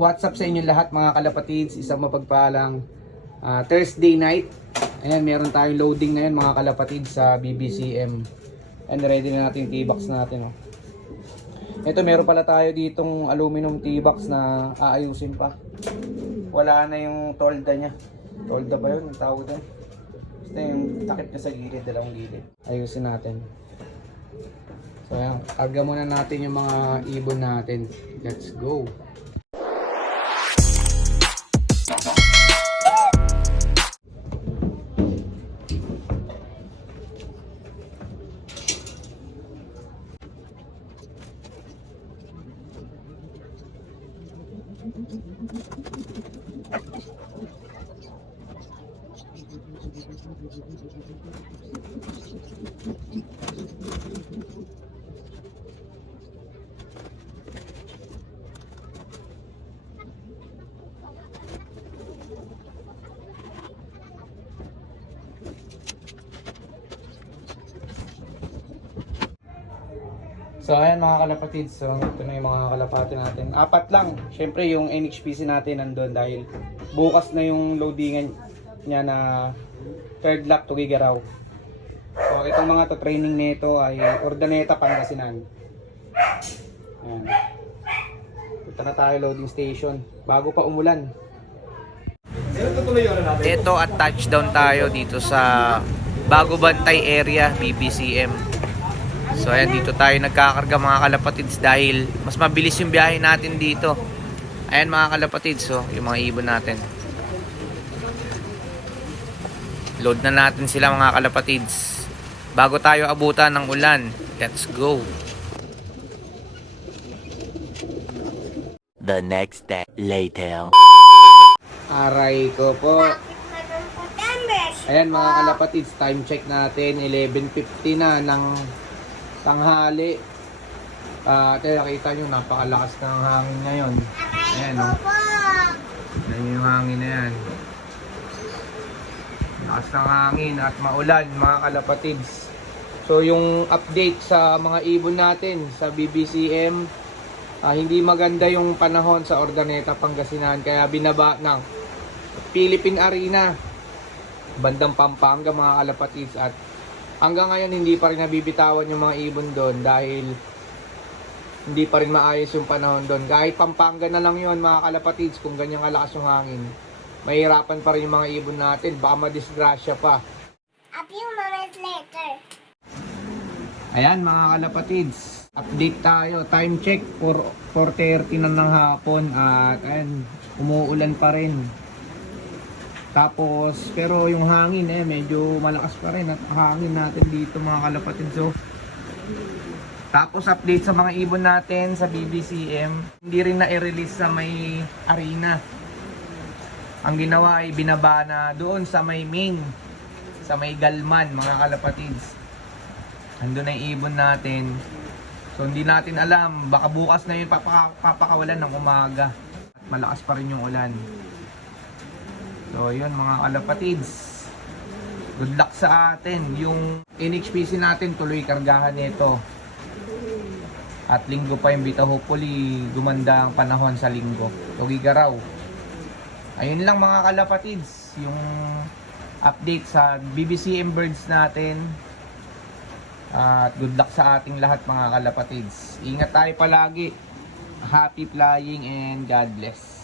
What's up sa inyo lahat mga kalapatids, isang mapagpalang Thursday night. Ayan, meron tayong loading ngayon mga kalapatids sa BBCM. And ready na natin yung T-box natin. Oh. Ito, meron pala tayo ditong aluminum T-box na aayusin pa. Wala na yung tolda niya. Tolda ba yun? Ang tawag doon. Basta yung takip niya sa gilid, dalawang gilid. Ayusin natin. So ayan, karga muna natin yung mga ibon natin. Let's go! So ayan mga kalapatids, so ito na yung mga kalapati natin. 4 lang, syempre yung NHPC natin nandun dahil bukas na yung loadingan niya na third lap to Gigaraw. So itong mga to training nito ay Urdaneta, Pangasinan. Ayan. Punta na tayo loading station bago pa umulan. Ito at touchdown tayo dito sa Bago Bantay area, BBCM. So ayan, dito tayo nagkakarga mga kalapatids dahil mas mabilis yung biyahe natin dito. Ayan mga kalapatids, so yung mga ibon natin. Load na natin sila mga kalapatids bago tayo abutan ng ulan. Let's go! The next day later. Aray ko po. Ayan mga kalapatids, time check natin 11:50 na ng tanghali. Kaya nakita nyo, napakalakas ng hangin ngayon. Ayan o. Ayan yung hangin na yan. Lakas ng hangin at maulan mga kalapatids. So yung update sa mga ibon natin sa BBCM, hindi maganda yung panahon sa Urdaneta, Pangasinan. Kaya binaba ng Philippine Arena, bandang Pampanga mga kalapatids. At hanggang ngayon hindi pa rin nabibitawan yung mga ibon doon dahil hindi pa rin maayos yung panahon doon. Kahit Pampanga na lang yun mga kalapatids, kung ganyan kalakas yung hangin, mahirapan pa rin yung mga ibon natin, baka madisgrasya pa. A few moments later. Ayan mga kalapatids, update tayo, time check for 4:30 na ng hapon at ayan, umuulan pa rin. Tapos, pero yung hangin medyo malakas pa rin at hangin natin dito mga kalapatids. So, tapos update sa mga ibon natin sa BBCM, hindi rin na-release sa may arena. Ang ginawa ay binaba na doon sa may main, sa may Galman mga kalapatids. Andun na yung ibon natin. So hindi natin alam, baka bukas na yun papakawalan ng umaga at malakas pa rin yung ulan. So yun mga kalapatids, good luck sa atin. Yung NHPC natin tuloy kargahan nito. At linggo pa yung bita, hopefully gumanda ang panahon sa linggo. So Gigaraw. Ayun lang mga kalapatids, yung update sa BBCM birds natin. At good luck sa ating lahat mga kalapatids. Ingat tayo palagi. Happy flying and God bless.